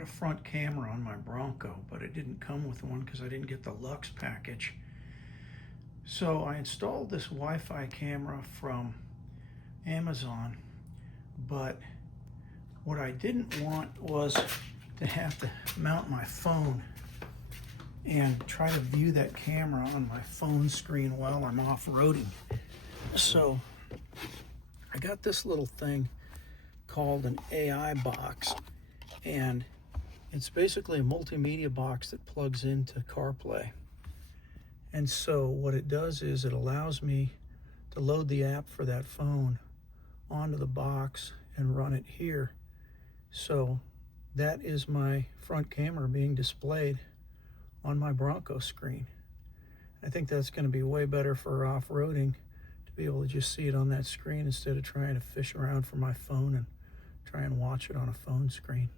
wanted a front camera on my Bronco, but it didn't come with one because I didn't get the Lux package. So I installed this Wi-Fi camera from Amazon, but what I didn't want was to have to mount my phone and try to view that camera on my phone screen while I'm off-roading. So I got this little thing called an AI box, and it's basically a multimedia box that plugs into CarPlay. And so what it does is it allows me to load the app for that phone onto the box and run it here. So that is my front camera being displayed on my Bronco screen. I think that's going to be way better for off-roading, to be able to just see it on that screen instead of trying to fish around for my phone and try and watch it on a phone screen.